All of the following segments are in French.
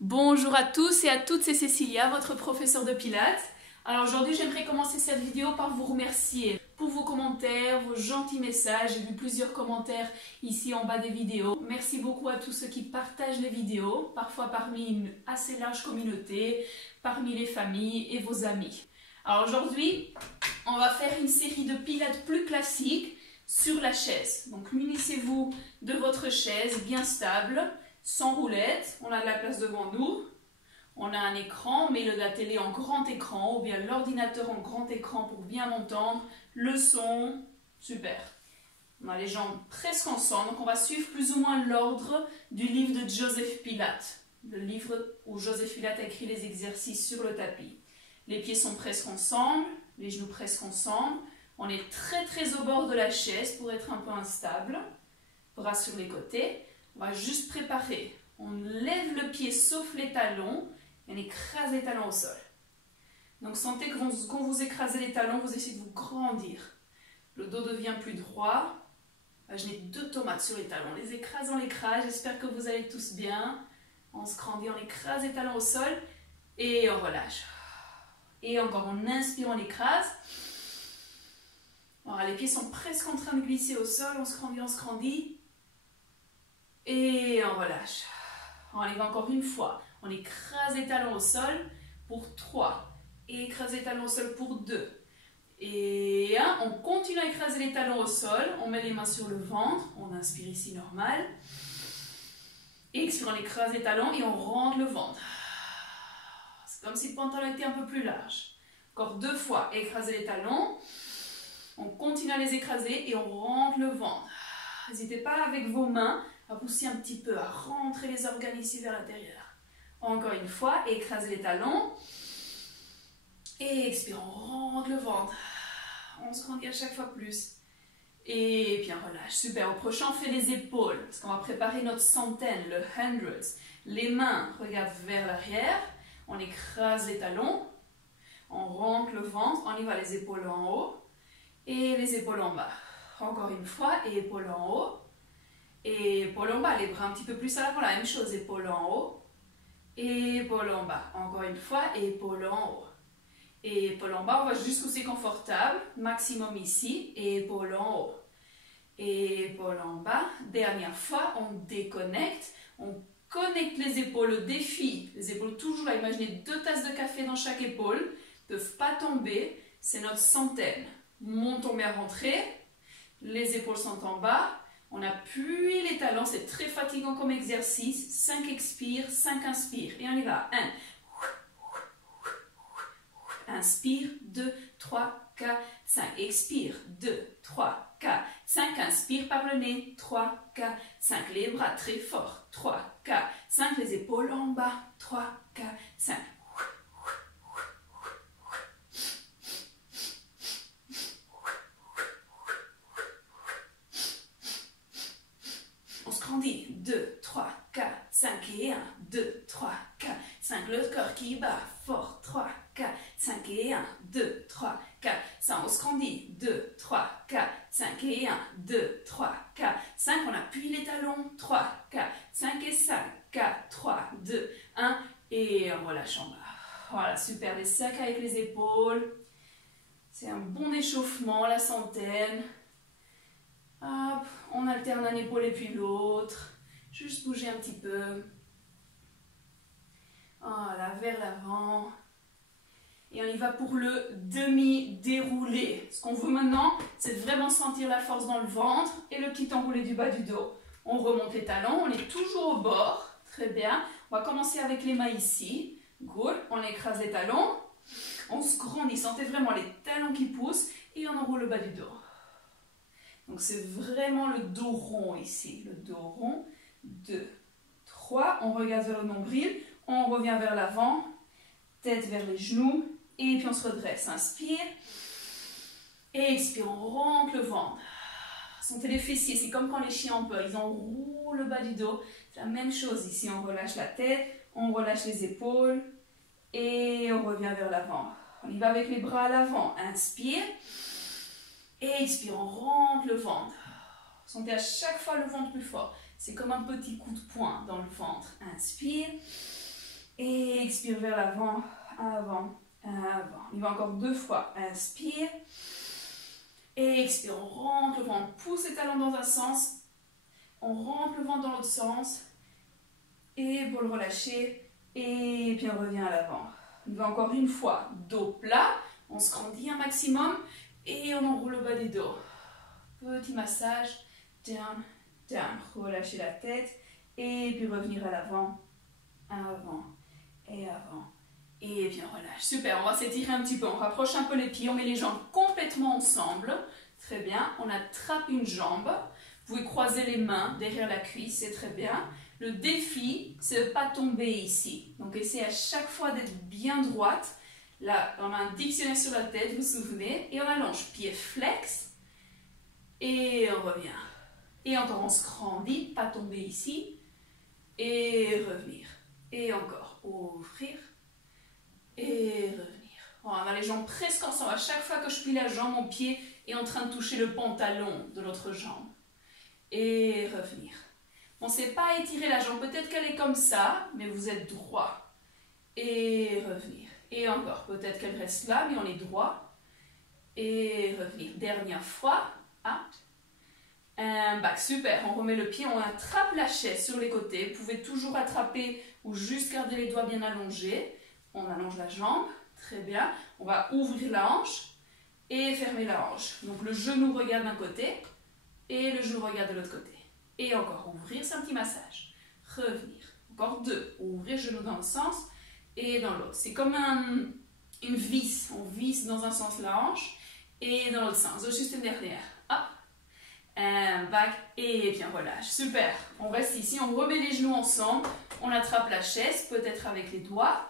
Bonjour à tous et à toutes, c'est Cécilia, votre professeure de Pilates. Alors aujourd'hui, j'aimerais commencer cette vidéo par vous remercier pour vos commentaires, vos gentils messages. J'ai vu plusieurs commentaires ici en bas des vidéos. Merci beaucoup à tous ceux qui partagent les vidéos, parfois parmi une assez large communauté, parmi les familles et vos amis. Alors aujourd'hui, on va faire une série de Pilates plus classiques sur la chaise. Donc munissez-vous de votre chaise bien stable, sans roulette, on a de la place devant nous, on a un écran, mais la télé en grand écran ou bien l'ordinateur en grand écran pour bien m'entendre, le son, super. On a les jambes presque ensemble, donc on va suivre plus ou moins l'ordre du livre de Joseph Pilates, le livre où Joseph Pilates a écrit les exercices sur le tapis. Les pieds sont presque ensemble, les genoux presque ensemble, on est très au bord de la chaise pour être un peu instable, bras sur les côtés. On va juste préparer. On lève le pied sauf les talons et on écrase les talons au sol. Donc sentez que quand vous écrasez les talons, vous essayez de vous grandir. Le dos devient plus droit. Je n'ai 2 tomates sur les talons. On les écrase, on l'écrase. J'espère que vous allez tous bien. On se grandit, on écrase les talons au sol et on relâche. Et encore, on inspire, on écrase. Alors, les pieds sont presque en train de glisser au sol. On se grandit, on se grandit. Et on relâche. On y va encore une fois. On écrase les talons au sol pour 3. Et écrase les talons au sol pour 2. Et 1. On continue à écraser les talons au sol. On met les mains sur le ventre. On inspire ici normal. Et expire, on écrase les talons et on rentre le ventre. C'est comme si le pantalon était un peu plus large. Encore 2 fois. Écraser les talons. On continue à les écraser et on rentre le ventre. N'hésitez pas avec vos mains à pousser un petit peu, à rentrer les organes ici vers l'intérieur. Encore une fois, écrasez les talons. Et expire, on rentre le ventre. On se grandit à chaque fois plus. Et puis on relâche. Super. Au prochain, on fait les épaules. Parce qu'on va préparer notre centaine, le hundreds. Les mains regardent vers l'arrière. On écrase les talons. On rentre le ventre. On y va, les épaules en haut. Et les épaules en bas. Encore une fois, épaules en haut. Et épaules en bas, les bras un petit peu plus à l'avant, la même chose, épaules en haut, et épaules en bas. Encore une fois, épaules en haut. Et épaules en bas, on va jusqu'où c'est confortable, maximum ici, et épaules en haut. Et épaules en bas, dernière fois, on déconnecte, on connecte les épaules au défi. Les épaules toujours là, imaginez 2 tasses de café dans chaque épaule, ne peuvent pas tomber, c'est notre centaine. Montons bien rentrée, les épaules sont en bas. On appuie les talons, c'est très fatigant comme exercice. 5 expire, 5 inspire. Et on y va. 1. Inspire, 2, 3, 4, 5. Expire, 2, 3, 4, 5. Inspire par le nez, 3, 4, 5. Les bras très forts, 3, 4, 5. Les épaules en bas, 3, 4, 5. On se grandit. 2, 3, 4, 5 et 1. 2, 3, 4, 5. Le corps qui bat fort. 3, 4, 5 et 1. 2, 3, 4, 5. On se grandit. 2, 3, 4, 5 et 1. 2, 3, 4, 5. On appuie les talons. 3, 4, 5 et 5. 4, 3, 2, 1. Et on relâche en bas. Voilà, super. Les sacs avec les épaules. C'est un bon échauffement, la centaine. Hop, on alterne un épaule et puis l'autre. Juste bouger un petit peu. Voilà, vers l'avant. Et on y va pour le demi-déroulé. Ce qu'on veut maintenant, c'est de vraiment sentir la force dans le ventre et le petit enroulé du bas du dos. On remonte les talons, on est toujours au bord. Très bien. On va commencer avec les mains ici. Good. On écrase les talons. On se grandit. Sentez vraiment les talons qui poussent et on enroule le bas du dos. Donc c'est vraiment le dos rond ici, le dos rond. 2, 3, on regarde vers le nombril, on revient vers l'avant, tête vers les genoux, et puis on se redresse. Inspire, et expire, on rentre le ventre. Sentez les fessiers, c'est comme quand les chiens ont peur, ils enroulent le bas du dos. C'est la même chose ici, on relâche la tête, on relâche les épaules, et on revient vers l'avant. On y va avec les bras à l'avant, inspire. Et expire, on rentre le ventre. Sentez à chaque fois le ventre plus fort. C'est comme un petit coup de poing dans le ventre. Inspire. expire vers l'avant, avant, avant. On y va encore 2 fois. Inspire. Et expire, on rentre le ventre, on pousse les talons dans un sens. On rentre le ventre dans l'autre sens. Et pour le relâcher. Et puis on revient à l'avant. On y va encore une fois. Dos plat. On se grandit un maximum. Et on enroule le bas des dos. Petit massage. Down, down. Relâchez la tête. Et puis revenir à l'avant. Avant. Et avant. Et puis on relâche. Super, on va s'étirer un petit peu. On rapproche un peu les pieds. On met les jambes complètement ensemble. Très bien. On attrape une jambe. Vous pouvez croiser les mains derrière la cuisse. C'est très bien. Le défi, c'est de ne pas tomber ici. Donc essayez à chaque fois d'être bien droite. Là, on a un dictionnaire sur la tête, vous vous souvenez. Et on allonge. Pied flex. Et on revient. Et encore, on se grandit. Pas tomber ici. Et revenir. Et encore. Ouvrir. Et revenir. On a les jambes presque ensemble. À chaque fois que je plie la jambe, mon pied est en train de toucher le pantalon de l'autre jambe. Et revenir. Pensez pas à étirer la jambe. Peut-être qu'elle est comme ça, mais vous êtes droit. Et revenir. Et encore. Peut-être qu'elle reste là, mais on est droit. Et revenir. Dernière fois. Out. Un back. Super. On remet le pied. On attrape la chaise sur les côtés. Vous pouvez toujours attraper ou juste garder les doigts bien allongés. On allonge la jambe, très bien. On va ouvrir la hanche et fermer la hanche. Donc le genou regarde d'un côté et le genou regarde de l'autre côté. Et encore, ouvrir, c'est un petit massage. Revenir. Encore 2. Ouvrir le genou dans le sens et dans l'autre. C'est comme une vis. On visse dans un sens la hanche et dans l'autre sens. Le système derrière. Hop. Un back et puis on relâche. Super. On reste ici, on remet les genoux ensemble. On attrape la chaise, peut-être avec les doigts.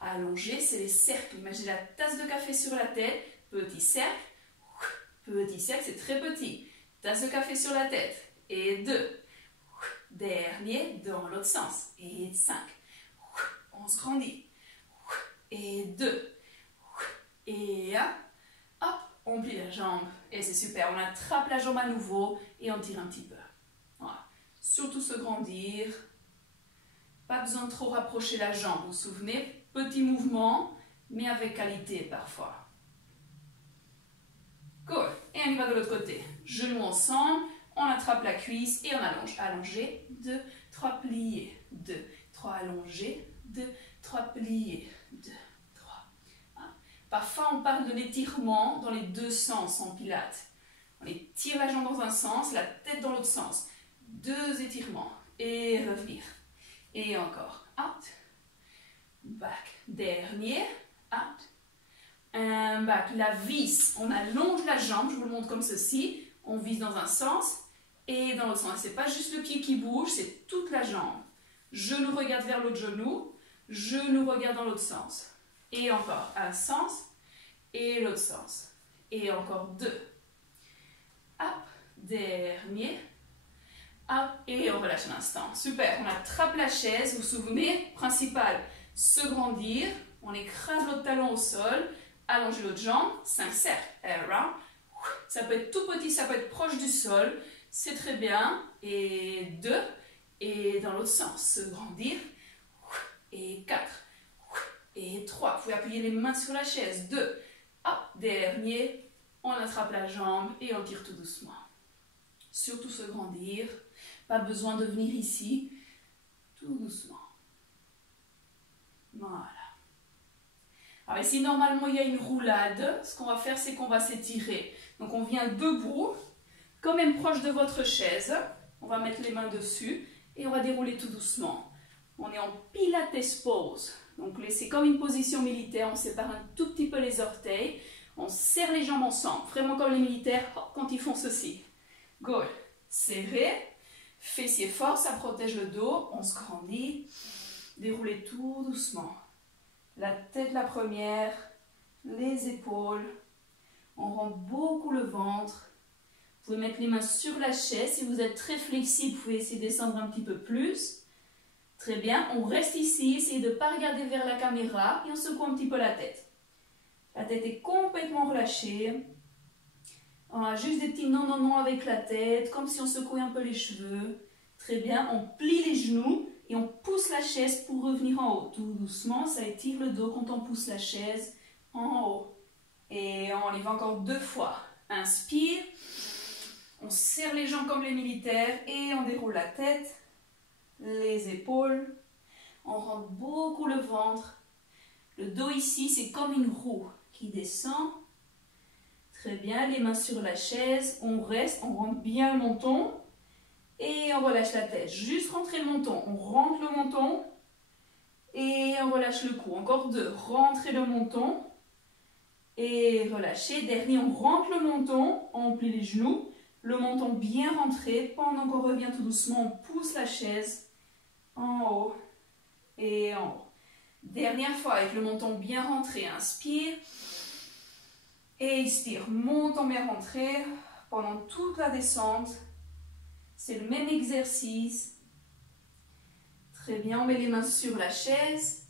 Allongé, c'est les cercles. Imaginez la tasse de café sur la tête. Petit cercle. Petit cercle, c'est très petit. Tasse de café sur la tête. Et 2. Dernier, dans l'autre sens. Et 5. On se grandit. Et 2. Et 1. Hop, on plie la jambe. Et c'est super. On attrape la jambe à nouveau et on tire un petit peu. Voilà. Surtout se grandir. Pas besoin de trop rapprocher la jambe. Vous vous souvenez? Petit mouvement, mais avec qualité parfois. Cool. Et on y va de l'autre côté. Genoux ensemble, on attrape la cuisse et on allonge. Allongé, 2, 3, pliés, 2, 3, allongé, 2, 3, pliés, 2, 3. Parfois, on parle de l'étirement dans les deux sens en pilates. On étire la jambe dans un sens, la tête dans l'autre sens. 2 étirements. Et revenir. Et encore. Out. Back. Dernier. Out. Un back. La vis. On allonge la jambe. Je vous le montre comme ceci. On vise dans un sens et dans l'autre sens. Ce n'est pas juste le pied qui bouge, c'est toute la jambe. Genou regarde vers l'autre genou. Genou regarde dans l'autre sens. Et encore. Un sens et l'autre sens. Et encore 2. Hop. Dernier. Hop. Et on relâche un instant. Super. On attrape la chaise. Vous vous souvenez? Principal. Se grandir, on écrase l'autre talon au sol, allonger l'autre jambe, 5 cercles, around. Ça peut être tout petit, ça peut être proche du sol, c'est très bien. Et 2, et dans l'autre sens, se grandir, et 4, et 3. Vous pouvez appuyer les mains sur la chaise, 2, hop, dernier, on attrape la jambe et on tire tout doucement. Surtout se grandir, pas besoin de venir ici, tout doucement. Voilà. Alors ici, normalement, il y a une roulade. Ce qu'on va faire, c'est qu'on va s'étirer. Donc, on vient debout, quand même proche de votre chaise. On va mettre les mains dessus et on va dérouler tout doucement. On est en Pilates pose. Donc, c'est comme une position militaire. On sépare un tout petit peu les orteils. On serre les jambes ensemble. Vraiment comme les militaires quand ils font ceci. Good. Serré. Fessiers fort, ça protège le dos. On se grandit. Déroulez tout doucement. La tête la première, les épaules. On rentre beaucoup le ventre. Vous pouvez mettre les mains sur la chaise. Si vous êtes très flexible, vous pouvez essayer de descendre un petit peu plus. Très bien. On reste ici. Essayez de ne pas regarder vers la caméra et on secoue un petit peu la tête. La tête est complètement relâchée. On a juste des petits non avec la tête, comme si on secouait un peu les cheveux. Très bien. On plie les genoux. et on pousse la chaise pour revenir en haut. Tout doucement, ça étire le dos quand on pousse la chaise en haut. Et on y va encore 2 fois. Inspire, on serre les jambes comme les militaires et on déroule la tête, les épaules. On rentre beaucoup le ventre. Le dos ici, c'est comme une roue qui descend. Très bien, les mains sur la chaise. On reste, on rentre bien le menton. Et on relâche la tête. Juste rentrer le menton. On rentre le menton. Et on relâche le cou. Encore 2. Rentrer le menton. Et relâcher. Dernier, on rentre le menton. On plie les genoux. Le menton bien rentré. Pendant qu'on revient tout doucement, on pousse la chaise en haut et en haut. Dernière fois avec le menton bien rentré. Inspire. Et expire. Menton bien rentré pendant toute la descente. C'est le même exercice. Très bien, on met les mains sur la chaise.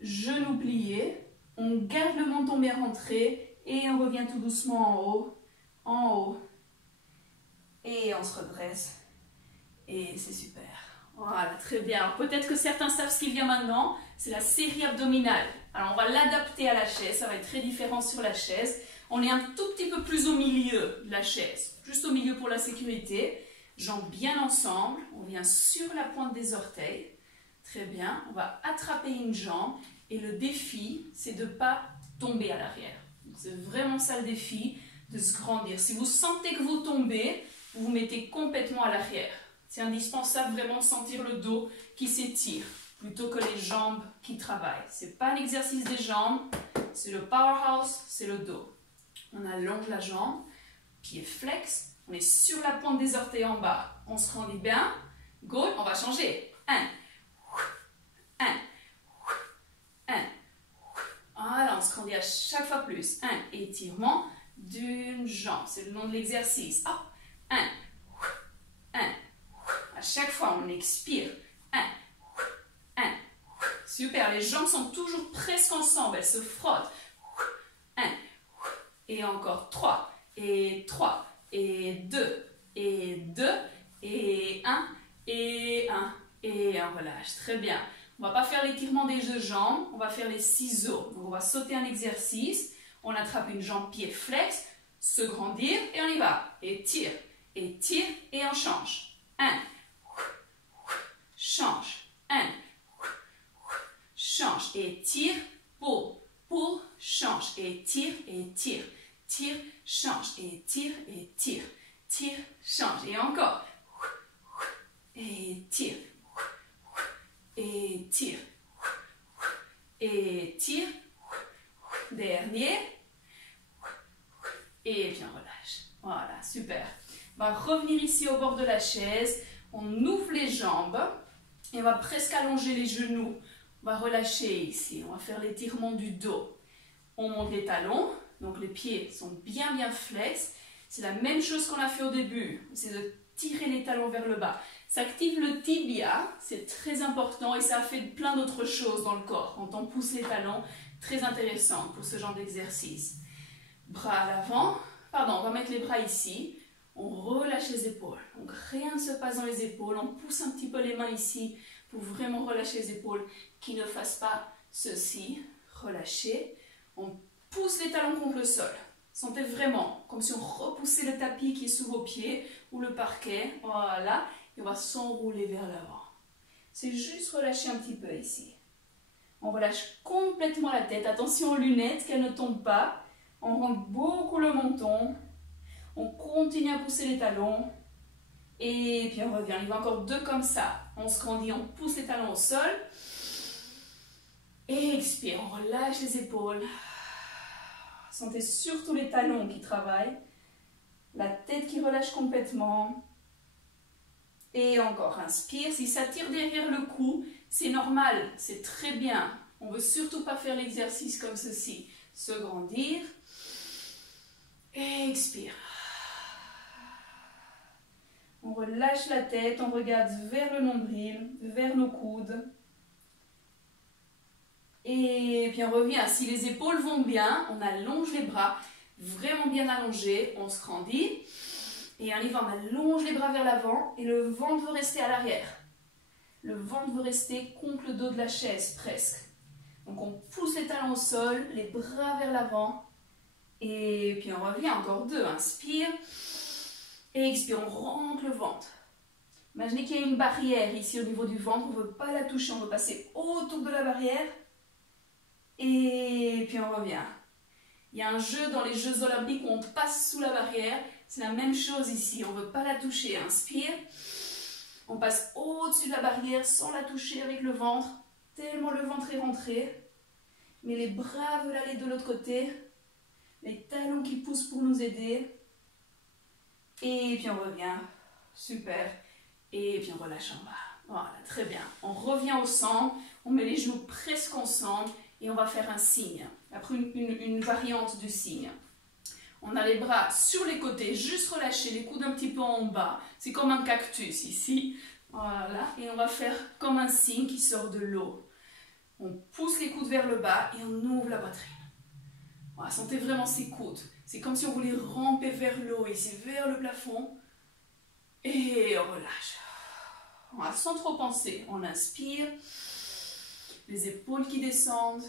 Genoux pliés. On garde le menton bien rentré. Et on revient tout doucement en haut. En haut. Et on se redresse. Et c'est super. Voilà, très bien. Alors peut-être que certains savent ce qui vient maintenant. C'est la série abdominale. Alors on va l'adapter à la chaise. Ça va être très différent sur la chaise. On est un tout petit peu plus au milieu de la chaise. Juste au milieu pour la sécurité. Jambes bien ensemble. On vient sur la pointe des orteils. Très bien. On va attraper une jambe. Et le défi, c'est de ne pas tomber à l'arrière. C'est vraiment ça le défi, de se grandir. Si vous sentez que vous tombez, vous vous mettez complètement à l'arrière. C'est indispensable vraiment de sentir le dos qui s'étire plutôt que les jambes qui travaillent. Ce n'est pas un exercice des jambes, c'est le powerhouse, c'est le dos. On allonge la jambe, pied flex, on est sur la pointe des orteils en bas. On se rendit bien. Good, on va changer. 1, 1, 1. Voilà, on se rendit à chaque fois plus. 1, étirement d'une jambe. C'est le nom de l'exercice. 1, 1. À chaque fois, on expire. 1, 1. Super, les jambes sont toujours presque ensemble. Elles se frottent. 1. Et encore 3. Et 3. Et 2. Et 2. Et 1. Et 1. Et on relâche. Très bien. On ne va pas faire l'étirement des deux jambes. On va faire les ciseaux. Donc, on va sauter un exercice. On attrape une jambe pied flex. Se grandir. Et on y va. Et tire. Et tire. Et on change. 1. Change. 1. Change. Et tire. Pull. Pull. Change. Et tire. Et tire. Tire. Change. Et tire. Et tire. Tire. Change. Et encore. Et tire. Et tire. Et tire. Dernier. Et puis on relâche. Voilà, super. On va revenir ici au bord de la chaise. On ouvre les jambes. Et on va presque allonger les genoux. On va relâcher ici. On va faire l'étirement du dos. On monte les talons. Donc les pieds sont bien flex. C'est la même chose qu'on a fait au début. C'est de tirer les talons vers le bas. Ça active le tibia. C'est très important. Et ça fait plein d'autres choses dans le corps. Quand on pousse les talons, très intéressant pour ce genre d'exercice. Bras à l'avant. Pardon, on va mettre les bras ici. On relâche les épaules. Donc rien ne se passe dans les épaules. On pousse un petit peu les mains ici pour vraiment relâcher les épaules qui ne fassent pas ceci. Relâcher. On pousse les talons contre le sol. Sentez vraiment comme si on repoussait le tapis qui est sous vos pieds ou le parquet. Voilà. Et on va s'enrouler vers l'avant. C'est juste relâcher un petit peu ici. On relâche complètement la tête. Attention aux lunettes, qu'elles ne tombent pas. On rentre beaucoup le menton. On continue à pousser les talons. Et puis on revient. Il va encore 2 comme ça. On se grandit, on pousse les talons au sol. Et expire. On relâche les épaules. Sentez surtout les talons qui travaillent. La tête qui relâche complètement. Et encore, inspire. Si ça tire derrière le cou, c'est normal. C'est très bien. On ne veut surtout pas faire l'exercice comme ceci. Se grandir. Et expire. On relâche la tête, on regarde vers le nombril, vers nos coudes. Et puis on revient. Si les épaules vont bien, on allonge les bras, vraiment bien allongés, on se grandit. Et on y va, on allonge les bras vers l'avant et le ventre veut rester à l'arrière. Le ventre veut rester contre le dos de la chaise, presque. Donc on pousse les talons au sol, les bras vers l'avant. Et puis on revient, encore 2. Inspire. Et expire, on rentre le ventre. Imaginez qu'il y a une barrière ici au niveau du ventre, on ne veut pas la toucher, on veut passer autour de la barrière. Et puis on revient. Il y a un jeu dans les Jeux Olympiques où on passe sous la barrière. C'est la même chose ici, on ne veut pas la toucher. Inspire. On passe au-dessus de la barrière sans la toucher avec le ventre. Tellement le ventre est rentré. Mais les bras veulent aller de l'autre côté. Les talons qui poussent pour nous aider. Et puis on revient. Super. Et puis on relâche en bas. Voilà, très bien. On revient au centre. On met les genoux presque ensemble. Et on va faire un signe. Après une variante du signe. On a les bras sur les côtés, juste relâcher les coudes un petit peu en bas. C'est comme un cactus ici. Voilà. Et on va faire comme un signe qui sort de l'eau. On pousse les coudes vers le bas et on ouvre la poitrine. Voilà, sentez vraiment ces coudes. C'est comme si on voulait ramper vers l'eau ici, vers le plafond. Et on relâche. Voilà, sans trop penser. On inspire. Les épaules qui descendent.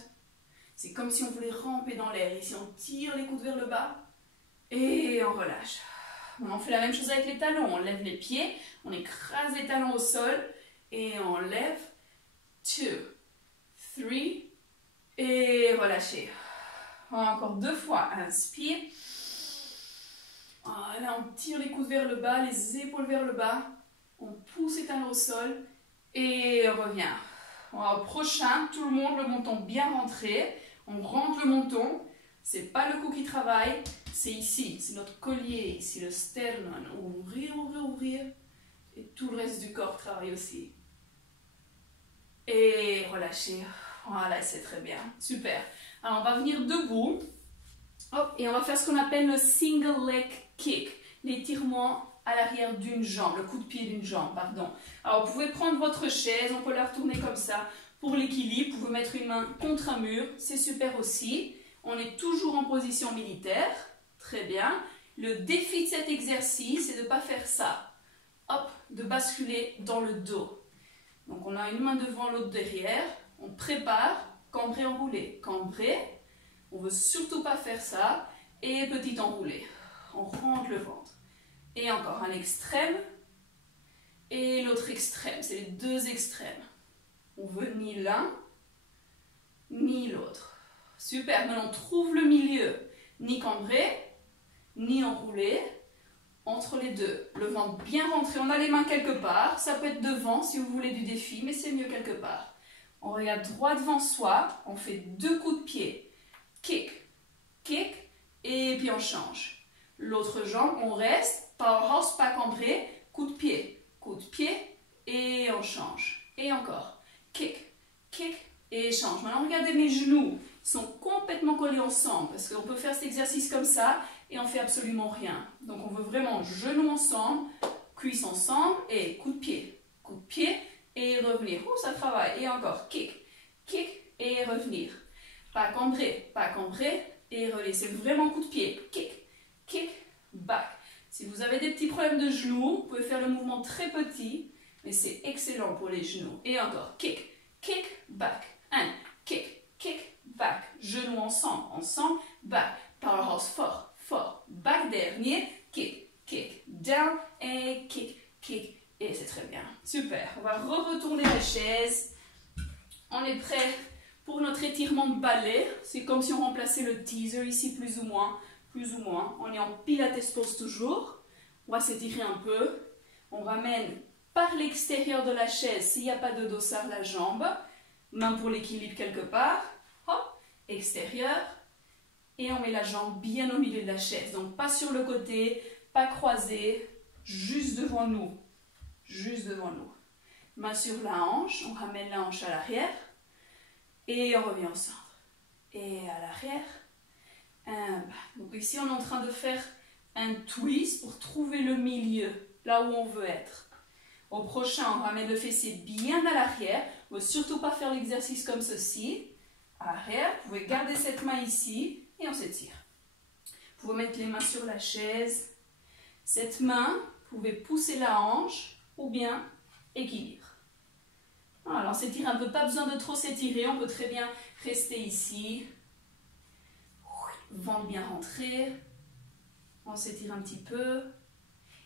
C'est comme si on voulait ramper dans l'air. Ici, on tire les coudes vers le bas. Et on relâche. On fait la même chose avec les talons. On lève les pieds. On écrase les talons au sol. Et on lève. 2, 3. Et relâchez. Encore 2 fois. Inspire. Là, on tire les coudes vers le bas. Les épaules vers le bas. On pousse les talons au sol. Et on revient. Au prochain, tout le monde, le menton bien rentré. On rentre le menton. C'est pas le cou qui travaille, c'est ici, c'est notre collier, ici le sternum. Ouvrir, ouvrir, ouvrir. Et tout le reste du corps travaille aussi. Et relâcher. Voilà, c'est très bien. Super. Alors, on va venir debout. Hop, et on va faire ce qu'on appelle le single leg kick. L'étirement à l'arrière d'une jambe, le coup de pied d'une jambe, pardon. Alors, vous pouvez prendre votre chaise, on peut la retourner comme ça. Pour l'équilibre, vous pouvez mettre une main contre un mur, c'est super aussi. On est toujours en position militaire, très bien. Le défi de cet exercice, c'est de ne pas faire ça. Hop, de basculer dans le dos. Donc, on a une main devant, l'autre derrière. On prépare, cambré, enroulé. Cambré, on ne veut surtout pas faire ça. Et petit enroulé. On rentre le ventre. Et encore un extrême. Et l'autre extrême, c'est les 2 extrêmes. On veut ni l'un, ni l'autre. Super, maintenant on trouve le milieu. Ni cambré, ni enroulé. Entre les deux. Le ventre bien rentré. On a les mains quelque part. Ça peut être devant si vous voulez du défi, mais c'est mieux quelque part. On regarde droit devant soi. On fait 2 coups de pied. Kick, kick. Et puis on change. L'autre jambe, on reste. Powerhouse, pas cambré. Coup de pied. Coup de pied. Et on change. Et encore. Kick, kick. Et change. Maintenant, regardez mes genoux. Ils sont complètement collés ensemble. Parce qu'on peut faire cet exercice comme ça. Et on fait absolument rien. Donc, on veut vraiment genoux ensemble. Cuisses ensemble. Et coup de pied. Coup de pied. Et revenir. Oh, ça travaille. Et encore. Kick, kick. Et revenir. Pas cambré. Pas cambré. Et relais. C'est vraiment coup de pied. Kick, kick, back. Si vous avez des petits problèmes de genoux, vous pouvez faire le mouvement très petit, mais c'est excellent pour les genoux. Et encore, kick, kick, back. 1, kick, kick, back. Genoux ensemble, ensemble, back. Powerhouse fort, fort. Back dernier, kick, kick, down, et kick, kick. Et c'est très bien. Super. On va retourner la chaise. On est prêt pour notre étirement de balai. C'est comme si on remplaçait le teaser ici, plus ou moins. Plus ou moins. On est en pilates pose toujours. On va s'étirer un peu. On ramène par l'extérieur de la chaise, s'il n'y a pas de dossard, la jambe. Main pour l'équilibre quelque part. Hop, extérieur. Et on met la jambe bien au milieu de la chaise. Donc pas sur le côté, pas croisé, juste devant nous. Juste devant nous. Main sur la hanche. On ramène la hanche à l'arrière. Et on revient au centre. Et à l'arrière. Donc ici on est en train de faire un twist pour trouver le milieu, là où on veut être. Au prochain, on ramène le fessier bien à l'arrière. Il ne faut surtout pas faire l'exercice comme ceci. À l'arrière, vous pouvez garder cette main ici et on s'étire. Vous pouvez mettre les mains sur la chaise. Cette main, vous pouvez pousser la hanche ou bien équilibre. Voilà, on s'étire un peu, pas besoin de trop s'étirer, on peut très bien rester ici. Ventre bien rentré. On s'étire un petit peu.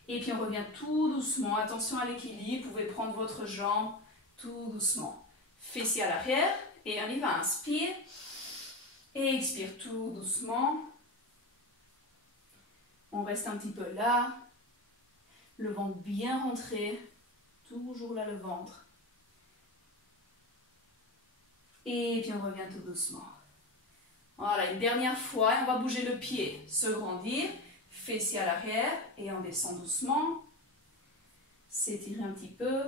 Et puis on revient tout doucement. Attention à l'équilibre, vous pouvez prendre votre jambe tout doucement. Fessier à l'arrière. Et on y va, inspire. Et expire tout doucement. On reste un petit peu là. Le ventre bien rentré. Toujours là le ventre. Et puis on revient tout doucement. Voilà, une dernière fois. On va bouger le pied, se grandir. Fessier à l'arrière. Et on descend doucement. S'étirer un petit peu.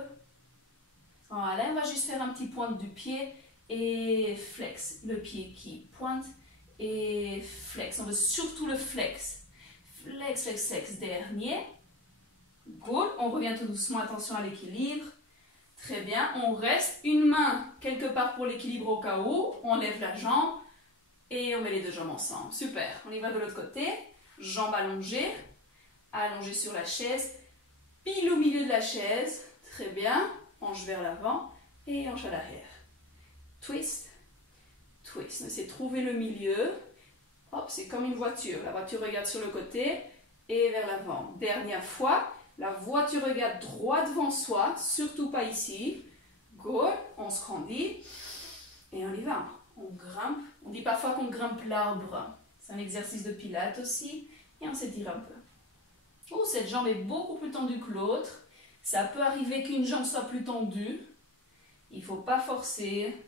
Voilà, on va juste faire un petit pointe du pied. Et flex. Le pied qui pointe. Et flex. On veut surtout le flex. Flex, flex, flex. Dernier. Good. On revient tout doucement. Attention à l'équilibre. Très bien. On reste une main quelque part pour l'équilibre au cas où. On lève la jambe. Et on met les deux jambes ensemble. Super. On y va de l'autre côté. Jambes allongées. Allongées sur la chaise. Pile au milieu de la chaise. Très bien. Hanche vers l'avant. Et hanche à l'arrière. Twist. Twist. On essaie de trouver le milieu. Hop, c'est comme une voiture. La voiture regarde sur le côté et vers l'avant. Dernière fois. La voiture regarde droit devant soi, surtout pas ici. Good. On se grandit. Et on y va. On grimpe. On dit parfois qu'on grimpe l'arbre. C'est un exercice de pilates aussi. Et on s'étire un peu. Oh, cette jambe est beaucoup plus tendue que l'autre. Ça peut arriver qu'une jambe soit plus tendue. Il ne faut pas forcer.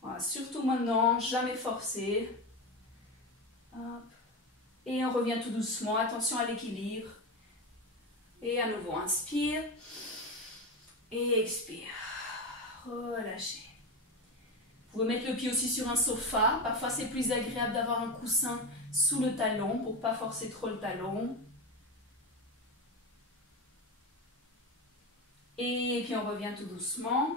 Voilà, surtout maintenant, jamais forcer. Hop. Et on revient tout doucement. Attention à l'équilibre. Et à nouveau, inspire. Et expire. Relâchez. Vous pouvez mettre le pied aussi sur un sofa. Parfois, c'est plus agréable d'avoir un coussin sous le talon pour ne pas forcer trop le talon. Et puis, on revient tout doucement.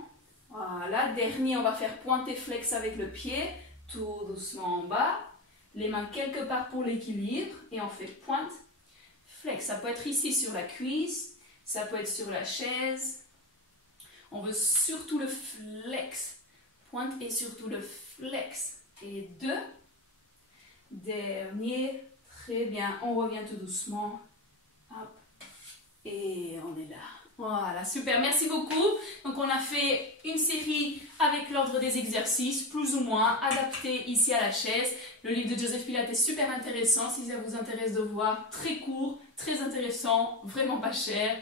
Voilà. Dernier, on va faire pointer flex avec le pied. Tout doucement en bas. Les mains quelque part pour l'équilibre. Et on fait pointe. Flex, ça peut être ici sur la cuisse, ça peut être sur la chaise. On veut surtout le flex. Pointe et surtout le flex. Et deux. Dernier. Très bien. On revient tout doucement. Hop. Et on est là. Voilà, super. Merci beaucoup. Donc, on a fait une série avec l'ordre des exercices, plus ou moins adaptés ici à la chaise. Le livre de Joseph Pilates est super intéressant. Si ça vous intéresse de voir, très court, très intéressant, vraiment pas cher.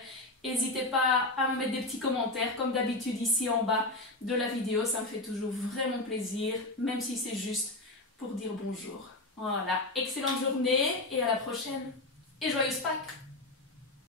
N'hésitez pas à me mettre des petits commentaires, comme d'habitude ici en bas de la vidéo. Ça me fait toujours vraiment plaisir, même si c'est juste pour dire bonjour. Voilà, excellente journée et à la prochaine. Et joyeuse Pâques!